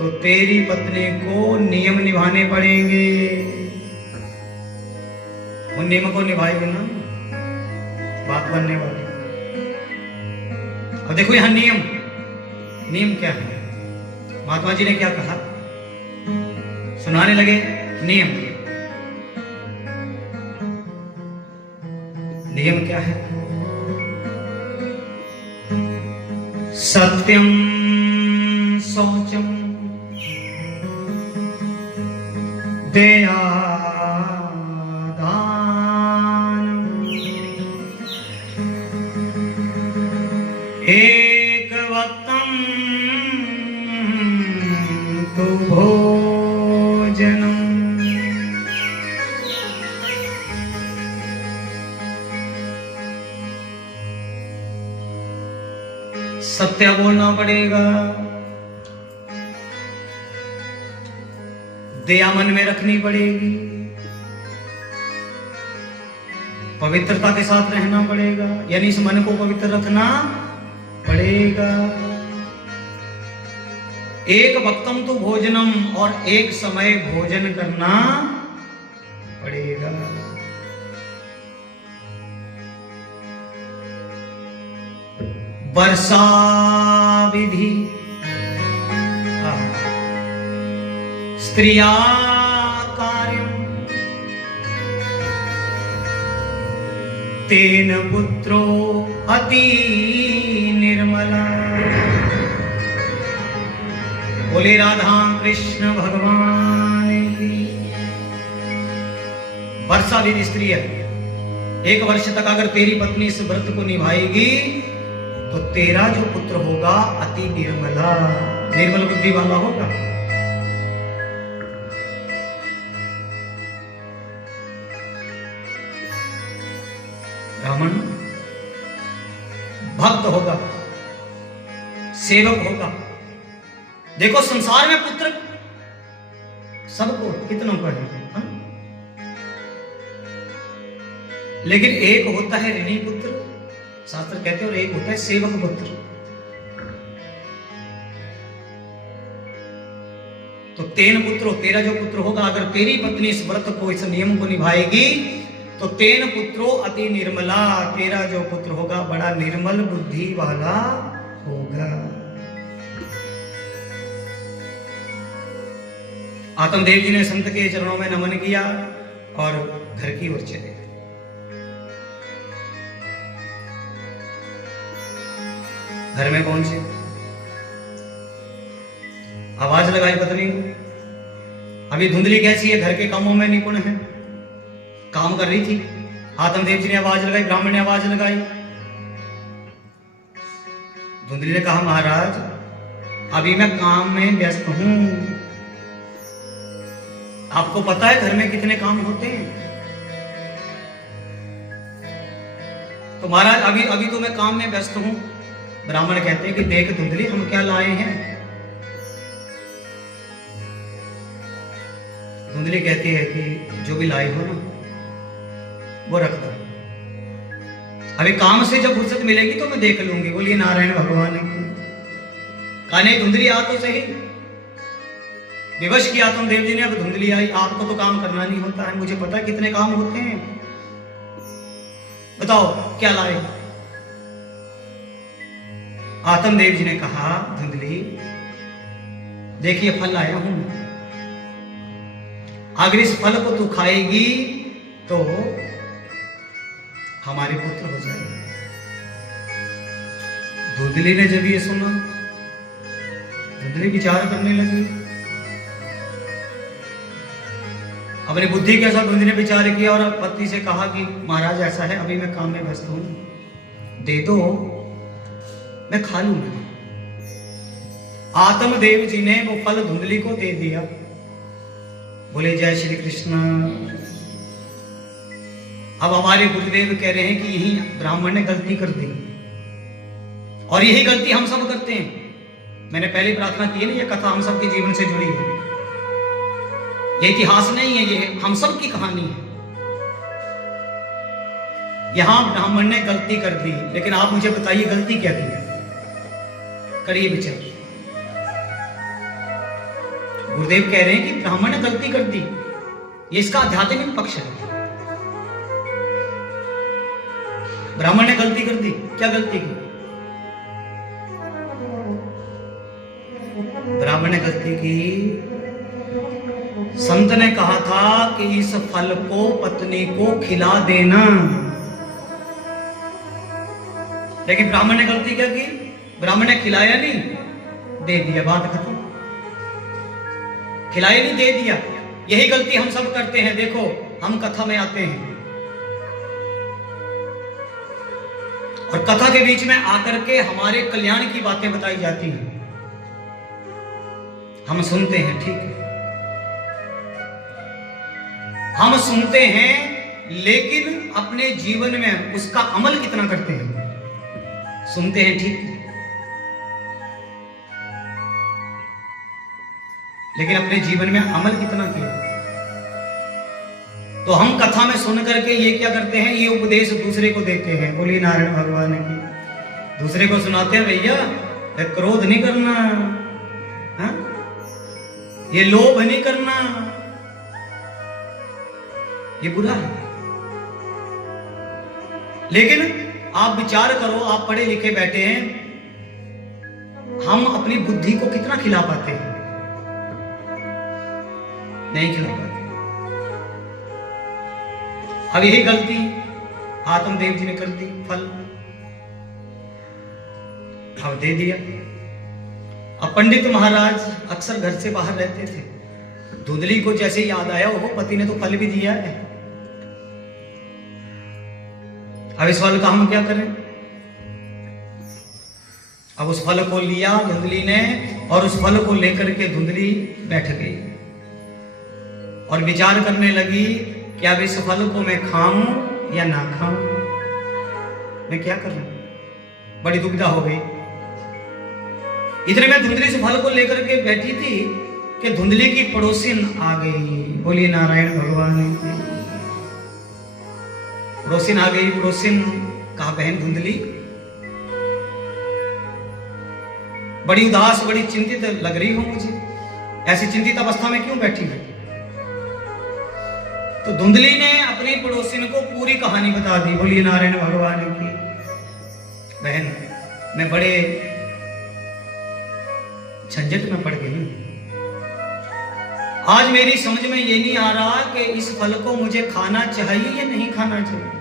तो तेरी पत्नी को नियम निभाने पड़ेंगे। उन नियम को निभाएगी ना, बात बनने वाली। और देखो यहां नियम क्या है? महात्मा जी ने क्या कहा, सुनाने लगे नियम क्या है? सत्यम शौचम दया एक वक्तम तो भोजनम। सत्य बोलना पड़ेगा, दया मन में रखनी पड़ेगी, पवित्रता के साथ रहना पड़ेगा, यानी इस मन को पवित्र रखना पड़ेगा। एक वक्तम तो भोजनम, और एक समय भोजन करना पड़ेगा। वर्षा विधि स्त्रिया कार्यम तेन पुत्रो अति निर्मला। बोले राधा कृष्ण भगवान की। वर्षा विधि स्त्री है, 1 वर्ष तक अगर तेरी पत्नी इस व्रत को निभाएगी तो तेरा जो पुत्र होगा अति निर्मला, निर्मल बुद्धि वाला होगा। ब्राह्मण भक्त होगा, सेवक होगा। देखो संसार में पुत्र सबको, कितनों को है, हा? लेकिन एक होता है ऋणी पुत्र, शास्त्र कहते हैं, और एक होता है सेवक पुत्र। तो तेन पुत्रो, तेरा जो पुत्र होगा, अगर तेरी पत्नी इस व्रत को, इस नियम को निभाएगी तो तेन पुत्रो अति निर्मला, तेरा जो पुत्र होगा बड़ा निर्मल बुद्धि वाला होगा। आत्मदेव जी ने संत के चरणों में नमन किया और घर की ओर चले। घर में पहुंचे, आवाज लगाई पत्नी को। अभी धुंधली कैसी है, घर के कामों में निपुण है, काम कर रही थी। आत्मदेव जी ने आवाज लगाई, ब्राह्मण ने आवाज लगाई। धुंधली ने कहा, महाराज अभी मैं काम में व्यस्त हूं। आपको पता है घर में कितने काम होते हैं। तो महाराज अभी तो मैं काम में व्यस्त हूं। ब्राह्मण कहते हैं कि देख धुंधली, हम क्या लाए हैं। धुंधली कहती है कि जो भी लाए हो ना वो रख दो, अभी काम से जब फुर्सत मिलेगी तो मैं देख लूंगी। बोलिए नारायण भगवान की। काने धुंधली आ तो सही, विवश किया आत्मदेव जी ने। अब धुंधली आई, आपको तो काम करना नहीं होता है, मुझे पता है कितने काम होते हैं, बताओ क्या लाए। आत्मदेव जी ने कहा, धुंधली देखिए फल लाया हूं, अगर इस फल को तू खाएगी तो हमारे पुत्र हो जाएंगे। धुंधली ने जब ये सुना, धुंधली विचार करने लगी। अपनी बुद्धि के साथ धुंधली ने विचार किया और पति से कहा कि महाराज ऐसा है, अभी मैं काम में व्यस्त हूं, दे दो मैं खा लूंगा। आत्मदेव जी ने वो फल धुंधली को दे दिया। बोले जय श्री कृष्ण। अब हमारे गुरुदेव कह रहे हैं कि यही ब्राह्मण ने गलती कर दी, और यही गलती हम सब करते हैं। मैंने पहले प्रार्थना की है ना, ये कथा हम सब के जीवन से जुड़ी है, ये इतिहास नहीं है, ये हम सब की कहानी है। यहां ब्राह्मण ने गलती कर दी, लेकिन आप मुझे बताइए गलती क्या की है, करिए विचार। गुरुदेव कह रहे हैं कि ब्राह्मण ने गलती कर दी, ये इसका आध्यात्मिक पक्ष है। ब्राह्मण ने गलती कर दी, क्या गलती की? ब्राह्मण ने गलती की, संत ने कहा था कि इस फल को पत्नी को खिला देना, लेकिन ब्राह्मण ने गलती क्या की? ब्राह्मण ने खिलाया नहीं, दे दिया, बात खत्म। खिलाया नहीं, दे दिया। यही गलती हम सब करते हैं। देखो, हम कथा में आते हैं और कथा के बीच में आकर के हमारे कल्याण की बातें बताई जाती हैं, हम सुनते हैं, ठीक है, हम सुनते हैं, लेकिन अपने जीवन में उसका अमल कितना करते हैं? सुनते हैं, ठीक, लेकिन अपने जीवन में अमल कितना किया? तो हम कथा में सुन करके ये क्या करते हैं? ये उपदेश दूसरे को देते हैं। बोलिए नारायण भगवान की। दूसरे को सुनाते हैं, भैया क्रोध नहीं करना, हा? ये लोभ नहीं करना, ये बुरा है। लेकिन आप विचार करो, आप पढ़े लिखे बैठे हैं, हम अपनी बुद्धि को कितना खिला पाते हैं? नहीं खिला पाते। अब यही गलती आत्मदेव जी ने कर दी, फल अब दे दिया। अब पंडित महाराज अक्सर घर से बाहर रहते थे, धुंधली को जैसे याद आया, वो पति ने तो फल भी दिया है, अब इस फल का हम क्या करें? अब उस फल को लिया धुंधली ने, और उस फल को लेकर के धुंधली बैठ गई और विचार करने लगी कि अब इस फल को मैं खाऊं या ना खाऊं, मैं क्या करूं? बड़ी दुविधा हो गई। इतने में धुंधली इस फल को लेकर के बैठी थी कि धुंधली की पड़ोसिन आ गई। बोलिए नारायण भगवान की। पड़ोसिन आ गई। पड़ोसिन कहा, बहन धुंधली, बड़ी उदास, बड़ी चिंतित लग रही हो मुझे, ऐसी चिंतित अवस्था में क्यों बैठी है? तो धुंधली ने अपनी पड़ोसिन को पूरी कहानी बता दी। बोलिए नारायण भगवान की। बहन, मैं बड़े झंझट में पड़ गई, आज मेरी समझ में ये नहीं आ रहा कि इस फल को मुझे खाना चाहिए या नहीं खाना चाहिए,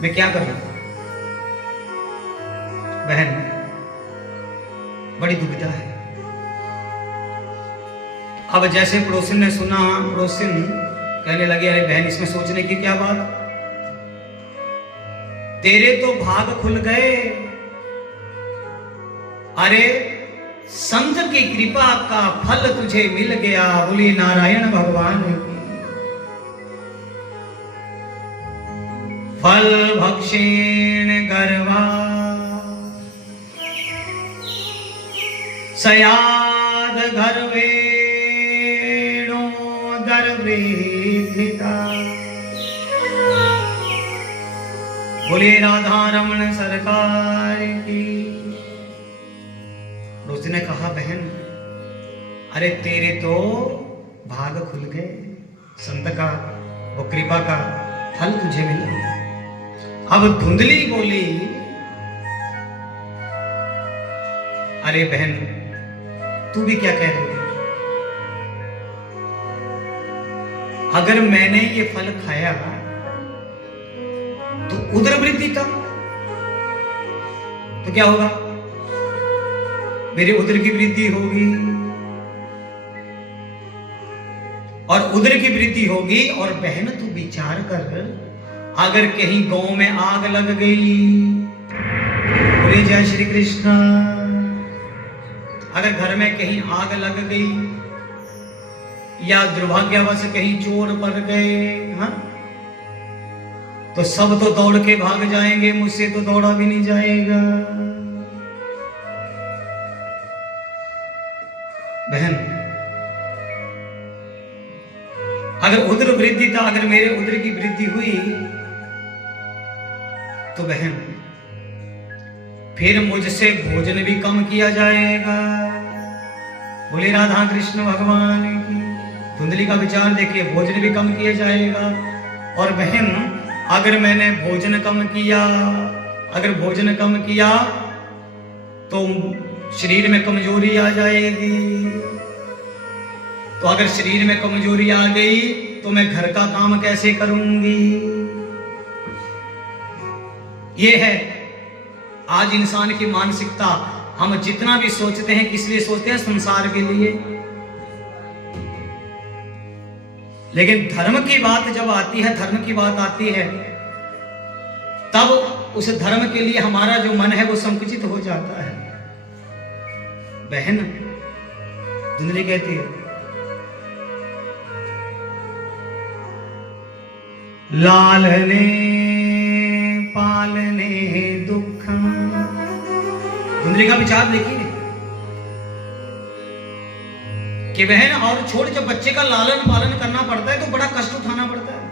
मैं क्या करूं? बहन, बड़ी दुविधा है। अब जैसे पड़ोसिन ने सुना, पड़ोसिन कहने लगे, अरे बहन, इसमें सोचने की क्या बात, तेरे तो भाग खुल गए, अरे संत की कृपा का फल तुझे मिल गया। बोली नारायण भगवान की। फल भक्षेण गर्वा सयाद गर्वे दरवृद्धिता। बोले राधा रमण सरकार की। उसने कहा, बहन, अरे तेरे तो भाग खुल गए, संत का वो कृपा का फल तुझे मिला। अब धुंधली बोली, अरे बहन, तू भी क्या कह रही है? अगर मैंने ये फल खाया तो उदर वृद्धि था, तो क्या होगा? मेरे उदर की वृद्धि होगी, और उदर की वृद्धि होगी। और बहन, तू विचार कर, अगर कहीं गांव में आग लग गई, बोले जय श्री कृष्ण, अगर घर में कहीं आग लग गई या दुर्भाग्यवश कहीं चोर पड़ गए, हाँ, तो सब तो दौड़ के भाग जाएंगे, मुझसे तो दौड़ा भी नहीं जाएगा। बहन, अगर उदर वृद्धि था, अगर मेरे उदर की वृद्धि हुई, तो बहन फिर मुझसे भोजन भी कम किया जाएगा। बोले राधा कृष्ण भगवान की। धुंधली का विचार देखिए, भोजन भी कम किया जाएगा। और बहन, अगर मैंने भोजन कम किया, अगर भोजन कम किया तो शरीर में कमजोरी आ जाएगी। तो अगर शरीर में कमजोरी आ गई तो मैं घर का काम कैसे करूंगी? ये है आज इंसान की मानसिकता। हम जितना भी सोचते हैं, किस लिए सोचते हैं? संसार के लिए। लेकिन धर्म की बात जब आती है, धर्म की बात आती है, तब उस धर्म के लिए हमारा जो मन है वो संकुचित हो जाता है। बहन धुंधली कहती है, लालने पालने दुख। धुंधली का विचार देखिए कि बहन, और छोड़, जब बच्चे का लालन पालन करना पड़ता है तो बड़ा कष्ट उठाना पड़ता है।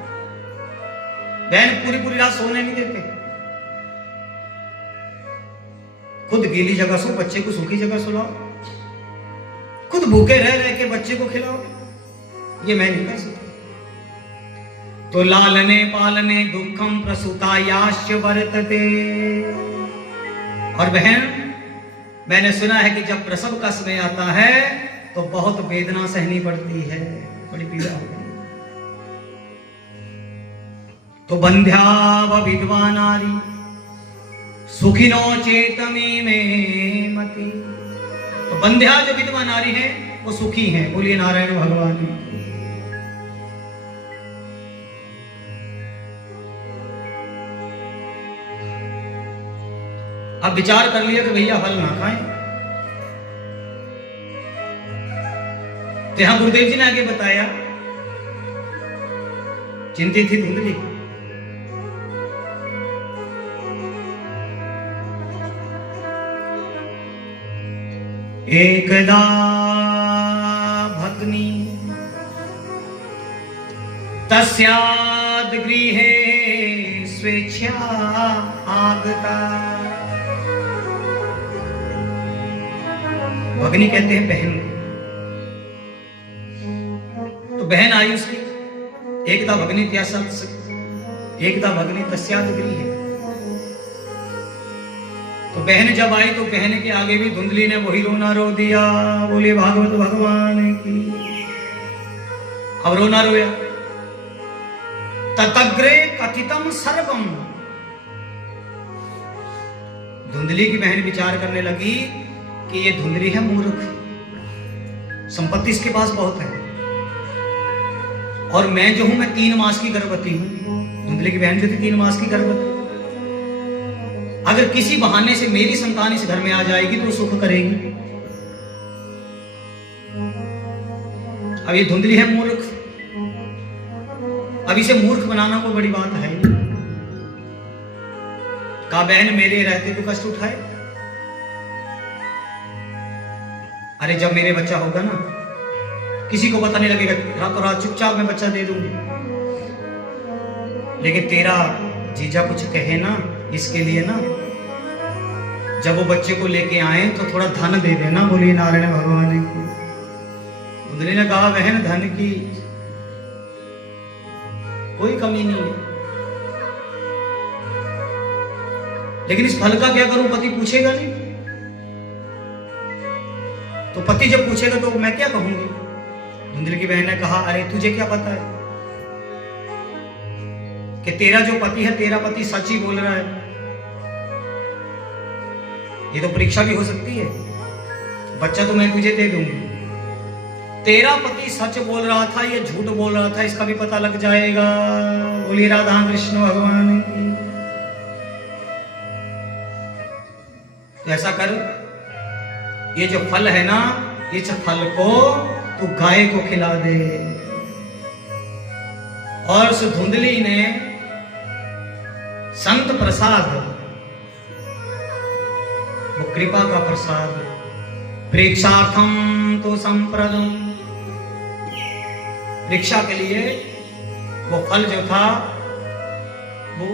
बहन पूरी पूरी रात सोने नहीं देते, खुद गीली जगह सो, बच्चे को सूखी जगह सुलाओ, खुद भूखे रह रह के बच्चे को खिलाओ। ये मैं नहीं कर सकता। तो लालने पालने दुखम प्रसूतायाश्च वर्तते। और बहन, मैंने सुना है कि जब प्रसव का समय आता है तो बहुत वेदना सहनी पड़ती है, बड़ी पीड़ा होती है। तो बंध्या विधवा नारी सुखिनो चेतमी में मति। तो बंध्या जो विधवा नारी है वो सुखी है। बोलिए नारायण भगवान की। अब विचार कर लिया कि भैया फल ना खाएं, तो यहां गुरुदेव जी ने आगे बताया, चिंतित थी धुंधली। एकदा भग्नी तस्याद गृहे स्वेच्छा आगता। भगनी कहते हैं बहन। तो बहन आई उसकी, एकदा भगनी एकदा भगनी तस्याद गृहे। तो बहन जब आई तो बहन के आगे भी धुंधली ने वही रोना रो दिया। बोले भागवत भगवान की। अब रोना रोया। ततग्रे कथितम सर्वम। धुंधली की बहन विचार करने लगी कि ये धुंधली है मूर्ख, संपत्ति इसके पास बहुत है, और मैं जो हूं, मैं 3 मास की गर्भवती हूं। धुंधली की बहन जो थी 3 मास की गर्भवती। अगर किसी बहाने से मेरी संतान इस घर में आ जाएगी तो सुख करेगी। अब ये धुंधली है मूर्ख। अब इसे मूर्ख बनाना कोई बड़ी बात है नहीं। का बहन मेरे रहते तो कष्ट उठाए। अरे जब मेरे बच्चा होगा ना, किसी को पता नहीं लगेगा, रातों रात चुपचाप मैं बच्चा दे दूंगी। लेकिन तेरा जीजा कुछ कहे ना, इसके लिए ना जब वो बच्चे को लेके आए तो थोड़ा धन दे देना। बोलिए नारायण भगवान की। धुंधली ने कहा बहन, धन की कोई कमी नहीं है, लेकिन इस फल का क्या करूं? पति पूछेगा नहीं। तो पति जब पूछेगा तो मैं क्या कहूंगी? धुंधली की बहन ने कहा, अरे तुझे क्या पता है कि तेरा जो पति है, तेरा पति सच ही बोल रहा है। ये तो परीक्षा भी हो सकती है। बच्चा तो मैं तुझे दे दूंगी, तेरा पति सच बोल रहा था, ये झूठ बोल रहा था, इसका भी पता लग जाएगा। बोलिए राधा कृष्ण भगवान की। तो ऐसा कर, ये जो फल है ना, इस फल को तू गाय को खिला दे। और उस धुंधली ने संत प्रसाद, वो कृपा का प्रसाद, प्रेक्षार्थम तो संप्रदम, परीक्षा के लिए वो फल जो था वो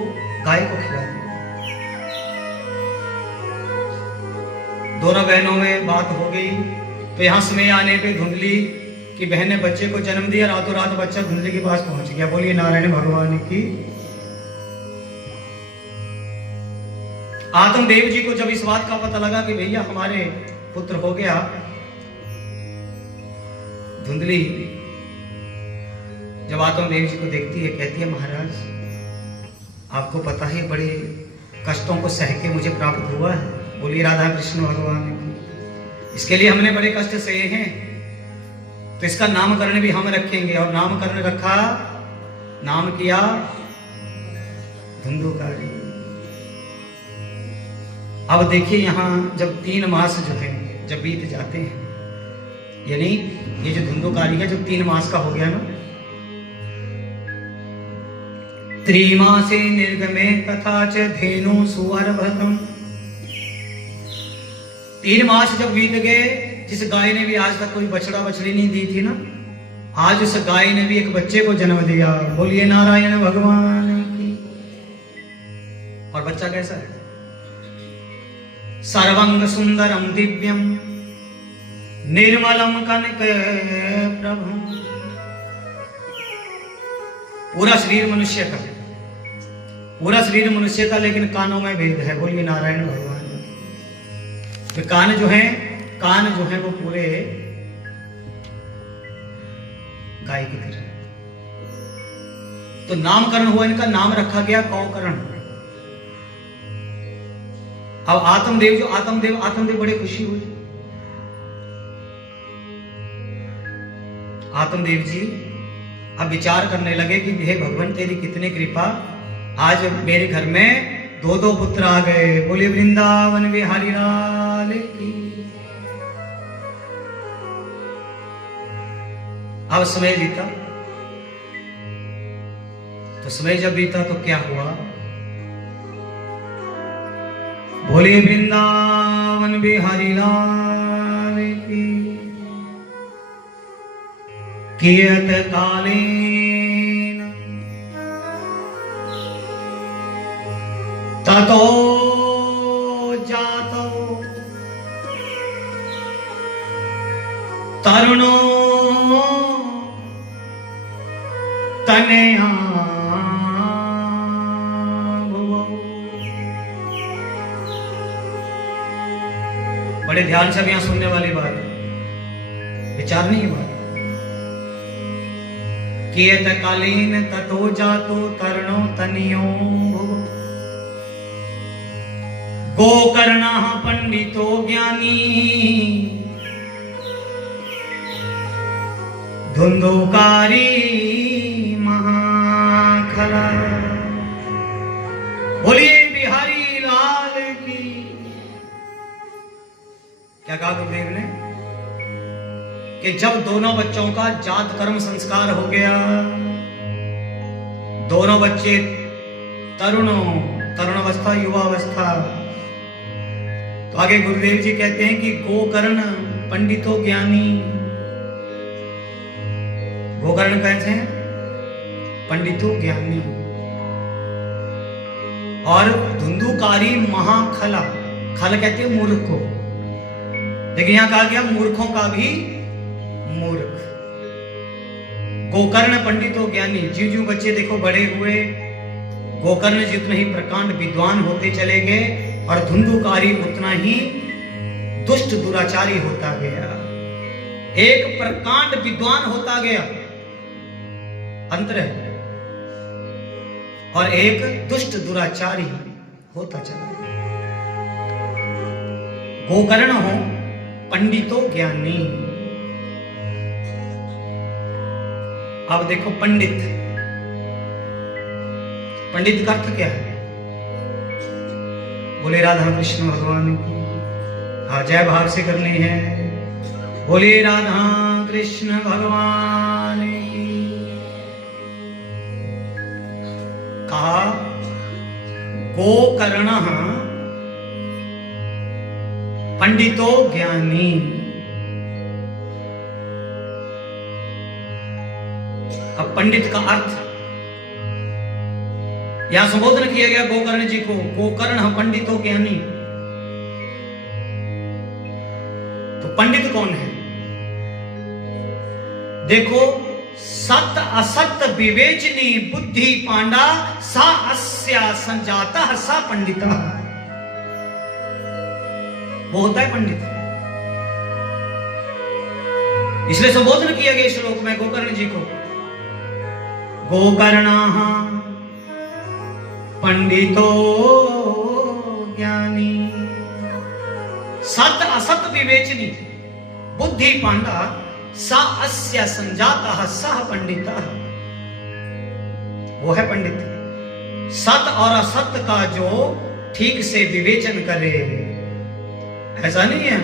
गाय को खिला दिया। दोनों बहनों में बात हो गई। तो यहाँ समय आने पे धुंधली की बहन ने बच्चे को जन्म दिया, रातों रात बच्चा धुंधली के पास पहुंच गया। बोलिए नारायण भगवान की। आत्मदेव जी को जब इस बात का पता लगा कि भैया हमारे पुत्र हो गया, धुंधली जब आत्मदेव जी को देखती है कहती है महाराज आपको पता है बड़े कष्टों को सह के मुझे प्राप्त हुआ है। बोलिए राधा कृष्ण भगवान की। इसके लिए हमने बड़े कष्ट सहे हैं, तो इसका नामकरण भी हम रखेंगे। और नामकरण रखा, नाम किया धुंधुकारी। अब देखिए यहाँ जब 3 मास जो है जब बीत जाते हैं, यानी ये जो धुंधुकारी है जो 3 मास का हो गया ना, त्रिमासे निर्गमे तथा च धेनु सुअर्भकम्। 3 मास जब बीत गए, जिस गाय ने भी आज तक कोई बछड़ा बछड़ी नहीं दी थी ना, आज उस गाय ने भी एक बच्चे को जन्म दिया। बोलिए नारायण भगवान की। और बच्चा कैसा है? सर्वंग सुंदरम दिव्यम निर्मलम कनक प्रभु। पूरा शरीर मनुष्य का, पूरा शरीर मनुष्य का, लेकिन कानों में भेद है। बोलिए नारायण भगवान। तो कान जो है वो पूरे गाय की तरह। तो नामकरण हुआ, इनका नाम रखा गया कौकर्ण। अब आत्मदेव बड़े खुशी हुए। आत्मदेव जी अब विचार करने लगे कि हे भगवान तेरी कितनी कृपा, आज मेरे घर में 2 पुत्र आ गए। बोले वृंदावन बिहारी लाल की। अब समय बीता, तो समय जब बीता तो क्या हुआ? बोले वृंदावन बिहारी लाल की। कियत कालेन ततो जातो तरुणो तनया भुवो। बड़े ध्यान से यहां सुनने वाली बात, विचारने की बात। कियत कालीन ततो जातो तरुणो तनियो भुवो। गोकर्ण पंडितो ज्ञानी धुंधुकारी महाखला। बोलिए बिहारी लाल की। क्या कहा गुरुदेव ने कि जब दोनों बच्चों का जात कर्म संस्कार हो गया, दोनों बच्चे तरुणावस्था युवावस्था, तो आगे गुरुदेव जी कहते हैं कि गोकर्ण पंडितो ज्ञानी। गोकर्ण कहते हैं पंडितो ज्ञानी, और धुंधुकारी महाखला। खल कहते हैं मूर्ख को, लेकिन यहां कहा गया मूर्खों का भी मूर्ख। गोकर्ण पंडितो ज्ञानी। जीव बच्चे देखो बड़े हुए, गोकर्ण जितने ही प्रकांड विद्वान होते चले गए, और धुंधुकारी उतना ही दुष्ट दुराचारी होता गया। एक प्रकांड विद्वान होता गया, अंतर है, और एक दुष्ट दुराचारी होता चला गया। गोकर्ण हो पंडितो ज्ञानी। अब देखो पंडित, पंडित का अर्थ क्या है? बोले राधा कृष्ण भगवान की। हाँ, जय भाव से करनी है। बोले राधा कृष्ण भगवान की। कहा गोकर्ण पंडितो ज्ञानी। अब पंडित का अर्थ यहां संबोधन किया गया गोकर्ण जी को, गोकर्ण पंडितो ज्ञानी। तो पंडित कौन है? देखो, सत असत विवेचनी बुद्धि पांडा सा अस्या संजाता सा पंडिता। वो होता है पंडित। इसलिए संबोधन किया गया श्लोक में गोकर्ण जी को, गोकर्णा पंडितो ज्ञानी सत असत विवेचनी बुद्धि पांडा सा अस्या संजाता सह पंडिता। वो है पंडित, सत और असत का जो ठीक से विवेचन करे। ऐसा नहीं है